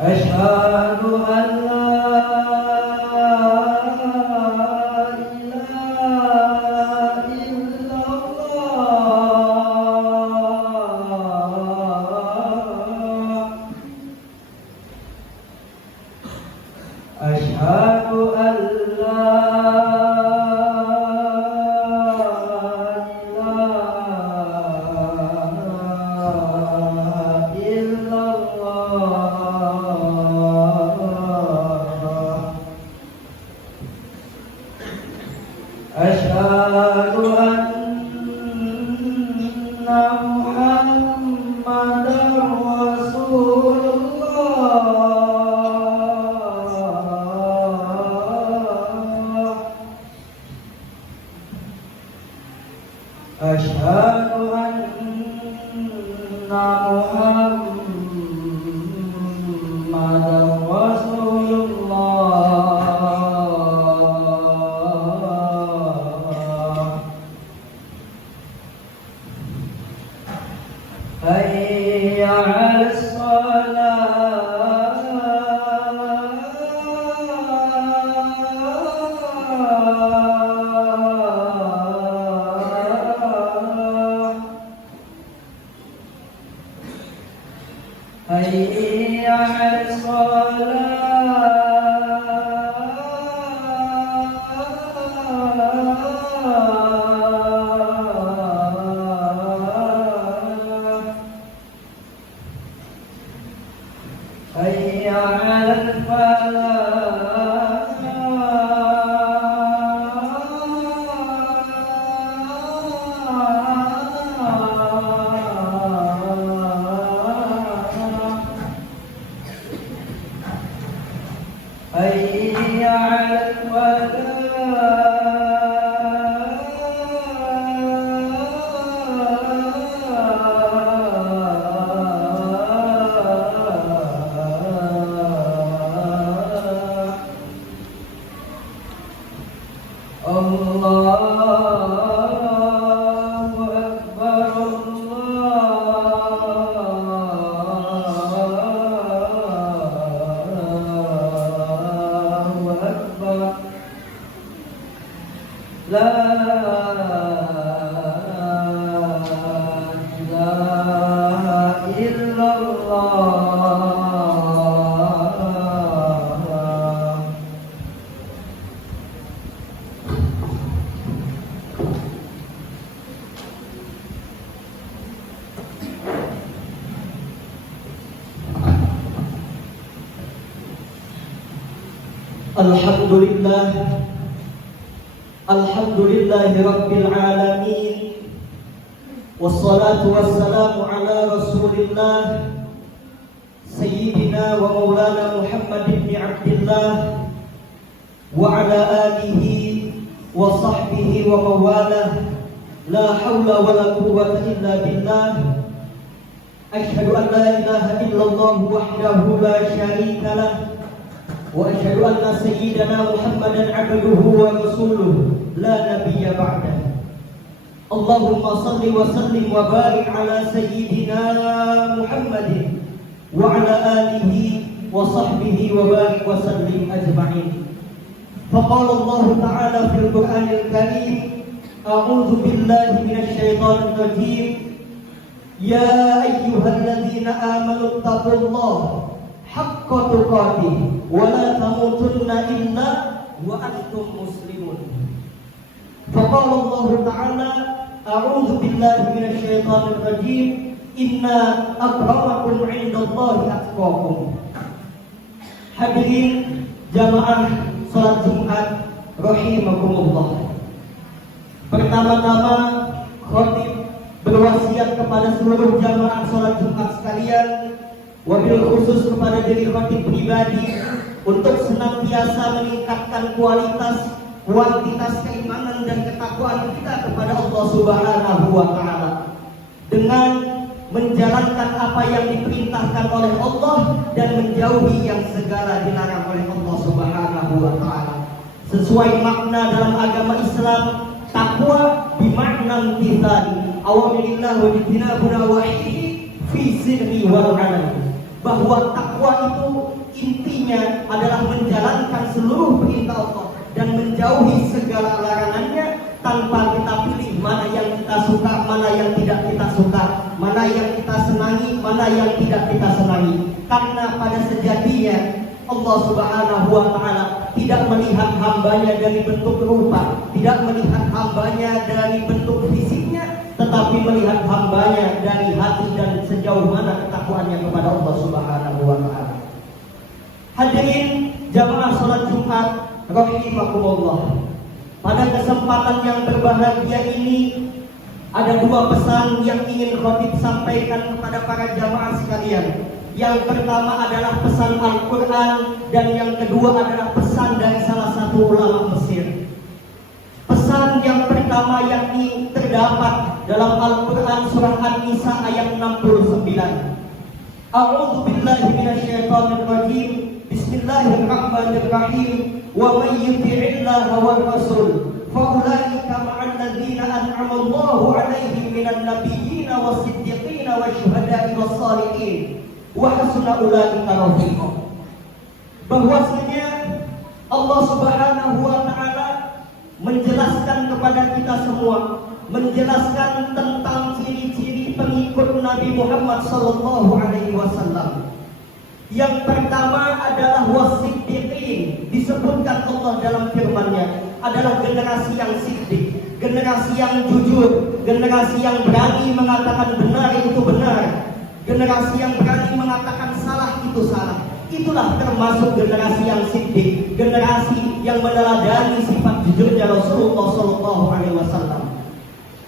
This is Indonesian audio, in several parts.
أشهد أن لا إله إلا الله. أشهد أن لا أشهد أن محمدا رسول الله. أشهد أن محمدا رسول الله. حي على الصلاة. حي على الصلاة. حي على الفلاح. حي على الفلاح. الله أكبر. الله أكبر. لا إله إلا الله. Alhamdulillah, alhamdulillahi rabbil alamin, wassalatu wassalamu ala rasulillah sayyidina wa maulana Muhammad ibn Abdillah wa ala alihi wa sahbihi wa mawalah, la hawla wa la quwwata illa billah. Ashhadu an la ilaha illallah wahdahu la syarika lah, wa asyhadu anna sayyidana Muhammadan abduhu wa rasuluh la nabiyya ba'dah. Allahumma salli wa sallim wa barik ala sayyidina Muhammadin wa ala alihi wa sahbihi wa barik wa sallim ajma'in. Faqala Allah ta'ala fil Qur'anil Karim, a'udzu billahi minasy syaithanir rajim. Ya ayyuhalladzina amanu taqullaha haqqa tuqatih wa la tamutunna illa wa antum muslimun. Faqala Allah ta'ala, a'udzu billahi minasy syaithanir rajim, inna akramakum 'indallahi atqakum. Hadirin jamaah salat Jumat rahimakumullah. Pertama-tama khatib berwasiat kepada seluruh jamaah salat Jumat sekalian, wabil khusus kepada diri khatib pribadi, untuk senantiasa meningkatkan kuantitas keimanan dan ketakwaan kita kepada Allah Subhanahu wa Ta'ala dengan menjalankan apa yang diperintahkan oleh Allah dan menjauhi yang segala dilarang oleh Allah Subhanahu wa Ta'ala. Sesuai makna dalam agama Islam, takwa bimakna imtithali awamirillah wa jitinabuna wahihi fi sirri wal alani, bahwa takwa itu intinya adalah menjalankan seluruh perintah Allah dan menjauhi segala larangannya tanpa kita pilih mana yang kita suka, mana yang tidak kita suka, mana yang kita senangi, mana yang tidak kita senangi. Karena pada sejatinya Allah Subhanahu wa Ta'ala tidak melihat hambanya dari bentuk rupa, tidak melihat hambanya dari bentuk fisiknya, tetapi melihat hambanya dari hati dan sejauh mana ketakwaannya kepada Allah Subhanahu wa Ta'ala. Hadirin jamaah salat Jumat rahimakumullah. Pada kesempatan yang berbahagia ini ada dua pesan yang ingin khotib sampaikan kepada para jamaah sekalian. Yang pertama adalah pesan Al-Quran dan yang kedua adalah pesan dari salah satu ulama Mesir. Pesan yang pertama yakni terdapat dalam Al-Quran surah An-Nisa ayat 69. A'udzu billahi minasyaitonir rajim. Bismillahirrahmanirrahim. Wa may yuti'illaha war rasul fa ulaika ma'al ladzina an'ama Allahu 'alaihim minan nabiyyin was-siddiqin wasyuhada'i was-shalihin wa hasuna ulaika rafiqa. Bahwasanya Allah Subhanahu wa Ta'ala menjelaskan kepada kita semua, menjelaskan tentang ciri-ciri pengikut Nabi Muhammad sallallahu alaihi wasallam. Yang pertama adalah wasiddiqin, disebutkan Allah dalam firman-Nya adalah generasi yang siddiq, generasi yang jujur, generasi yang berani mengatakan benar itu benar, generasi yang berani mengatakan salah itu salah. Itulah termasuk generasi yang siddiq, generasi yang meneladani sifat jujurnya Rasulullah sallallahu alaihi wasallam.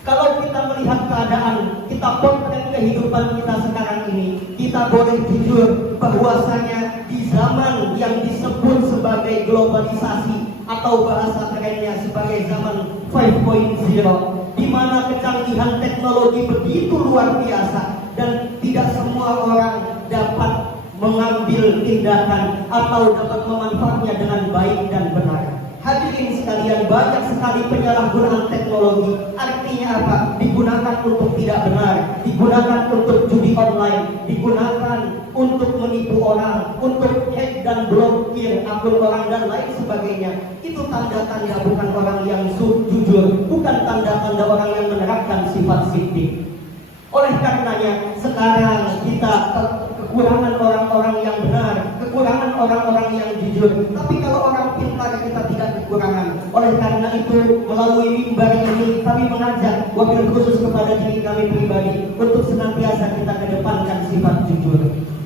Kalau kita melihat keadaan, kita potret kehidupan kita sekarang ini, kita boleh jujur bahwasanya di zaman yang disebut sebagai globalisasi atau bahasa kerennya sebagai zaman 5.0, di mana kecanggihan teknologi begitu luar biasa dan tidak semua orang dapat mengambil tindakan atau dapat memanfaatnya dengan baik dan benar. Hadirin sekalian, banyak sekali penyalahgunaan teknologi. Artinya apa? Digunakan untuk tidak benar, digunakan untuk judi online, digunakan untuk menipu orang, untuk hack dan blokir akun orang dan lain sebagainya. Itu tanda-tanda bukan orang yang jujur, bukan tanda-tanda orang yang menerapkan sifat siddiq. Oleh karenanya sekarang kita kekurangan orang-orang yang benar, kekurangan orang-orang yang jujur. Tapi kalau orang pintar kita tidak kekurangan. Oleh karena itu melalui mimbar ini kami mengajak wabil khusus kepada diri kami pribadi untuk senantiasa kita kedepankan sifat jujur.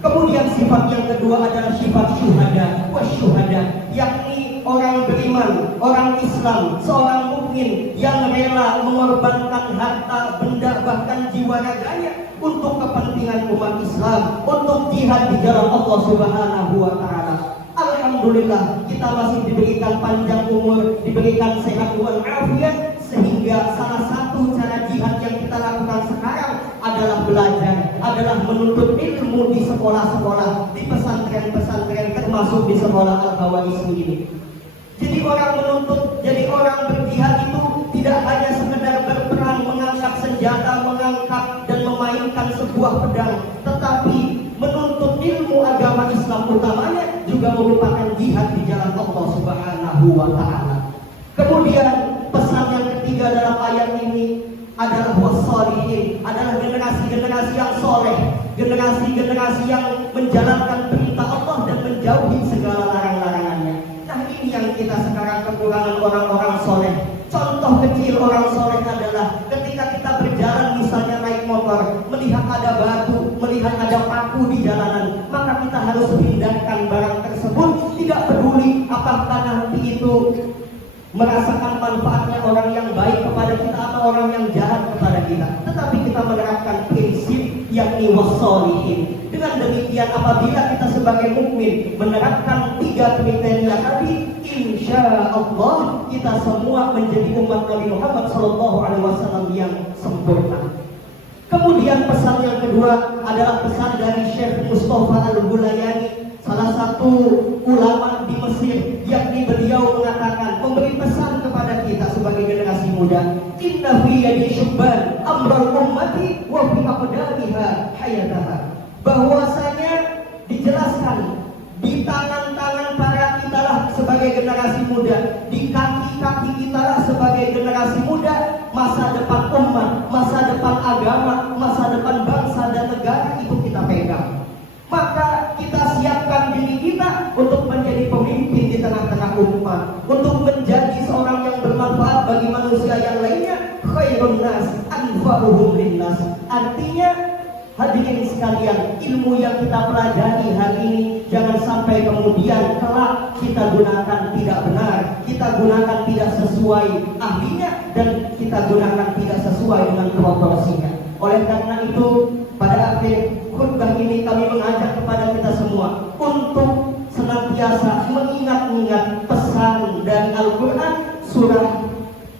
Kemudian sifat yang kedua adalah sifat syuhada, wasyuhada, yakni orang beriman, orang Islam, seorang mukmin yang rela mengorbankan harta, benda, bahkan jiwa raganya untuk kepentingan umat Islam, untuk jihad di jalan Allah Subhanahu wa Ta'ala. Alhamdulillah kita masih diberikan panjang umur, diberikan sehat walafiat, sehingga salah satu cara jihad yang kita lakukan sekarang adalah belajar, adalah menuntut ilmu di sekolah-sekolah, di pesantren-pesantren, termasuk di sekolah Al-Bawais ini. Jadi orang menuntut, jadi orang berjihad itu tidak hanya sekedar berperang, mengangkat senjata, mengangkat dan memainkan sebuah pedang, tetapi menuntut ilmu agama Islam utamanya juga merupakan jihad di jalan Allah Subhanahu wa Ta'ala. Kemudian pesan yang ketiga dalam ayat ini adalah wassalihin, adalah generasi-generasi yang soleh, generasi-generasi yang menjalankan perintah Allah dan menjauhi segala larang-larangannya. Nah, ini yang kita sekarang kekurangan orang-orang soleh. Contoh kecil orang soleh adalah ketika kita berjalan misalnya naik motor, melihat ada batu, melihat ada paku di jalanan, maka kita harus pindahkan barang tersebut, tidak peduli apakah nanti itu merasakan manfaatnya orang yang baik kepada kita atau orang yang jahat kepada kita. Tetapi kita menerapkan prinsip yakni wassalihin. Dengan demikian apabila kita sebagai mukmin menerapkan 3 kriteria tadi, insya Allah kita semua menjadi umat Nabi Muhammad SAW yang sempurna. Kemudian pesan yang kedua adalah pesan dari Syekh Mustafa Al-Gulayani, salah satu ulama di Mesir, yakni beliau mengatakan, memberi pesan kepada kita sebagai generasi muda, inna fi yadi syubban amral ummati wa fi aqdamiha hayataha, bahwasanya sekalian, ilmu yang kita pelajari hari ini jangan sampai kemudian kelak kita gunakan tidak benar, kita gunakan tidak sesuai ahlinya, dan kita gunakan tidak sesuai dengan proporsinya. Oleh karena itu, pada akhir khutbah ini kami mengajak kepada kita semua untuk senantiasa mengingat-ingat pesan dari Al-Quran surah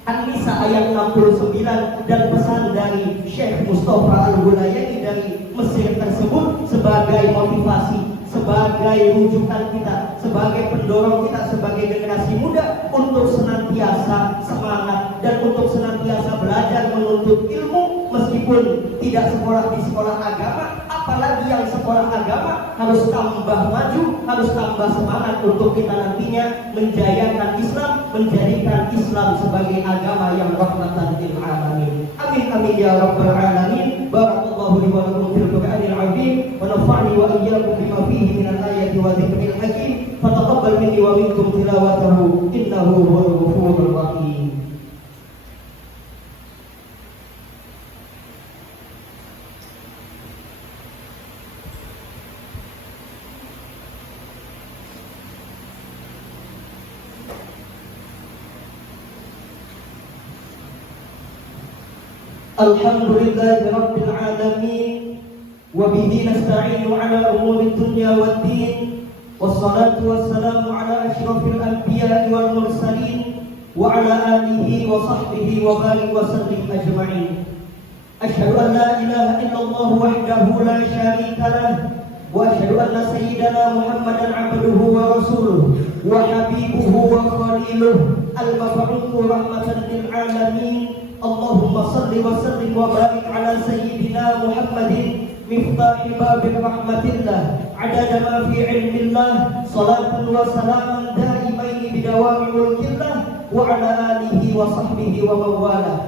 An-Nisa ayat 69 dan pesan dari Syekh Mustafa Al-Hulayani dari Mesir tersebut sebagai motivasi, sebagai rujukan kita, sebagai pendorong kita sebagai generasi muda untuk senantiasa semangat dan untuk senantiasa belajar menuntut ilmu meskipun tidak sekolah di sekolah agama. Apalagi yang sekolah agama harus tambah maju, harus tambah semangat untuk kita nantinya menjayakan Islam, menjadikan Islam sebagai agama yang rahmatan lil alamin. Amin amin ya rabbal alamin. Barakallahu li wa lakum fil Qur'anil azim wa nafa'ni wa iyyakum bima fihi minal ayati wa dzikril hakim. Fataqabbal minni wa minkum tilawatahu innahu huwal ghafurur rahim. Alhamdulillahi rabbil alamin wa bihi nasta'inu ala umuri dunya waddin wassalatu wassalamu ala asyrafil anbiya'i wal mursalin wa ala alihi wa sahbihi wa barik wa sallim ajma'in. Asyhadu an la ilaha illallah wahdahu la syarika lah wa asyhadu anna sayyidana Muhammadan abduhu wa rasuluh wa habibuhu wa khaliluh al-mab'utsu rahmatan lil alamin. Allahumma salli wa sallim wa barik ala sayyidina Muhammadin miftahi babil rahmatillah adada ma fi ilmillah salatan wa salaman daimaini bidawami mulkillah wa ala alihi wa sahbihi wa mawalah.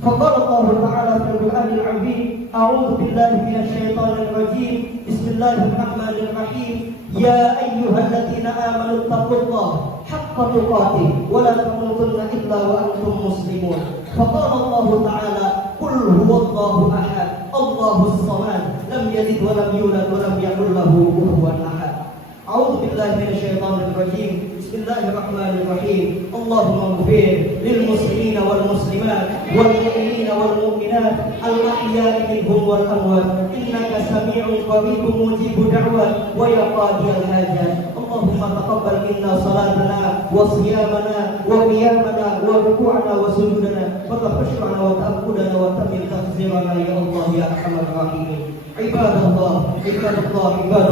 فقال الله تعالى في القرآن العظيم أعوذ بالله من الشيطان الرجيم بسم الله الرحمن الرحيم يا أيها الذين آمنوا اتقوا الله حق تقاته ولا تموتن إلا وأنتم مسلمون. فقال الله تعالى قل هو الله أحد الله الصمد لم يلد ولم يولد ولم يكن له كفوا أحد. أعوذ بالله من الشيطان الرجيم بسم الله الرحمن الرحيم. اللهم اغفر للمسلمين والمسلمات والمؤمنين والمؤمنات الأحياء منهم والأموات إنك سميع قريب مجيب دعوات ويا قاضي الحاجات. اللهم تقبل منا صلاتنا وصيامنا وقيامنا وركوعنا وسجودنا وتخشعنا وتأكلنا وتمن تقصيرنا يا الله يا أرحم الراحمين. عباد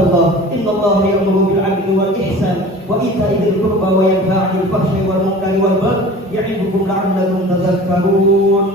الله إن الله يأمر بالعدل والإحسان وإيتاء ذي القربى وينهى عن الفحشاء والمنكر والبغي يعظكم لعلكم تذكرون.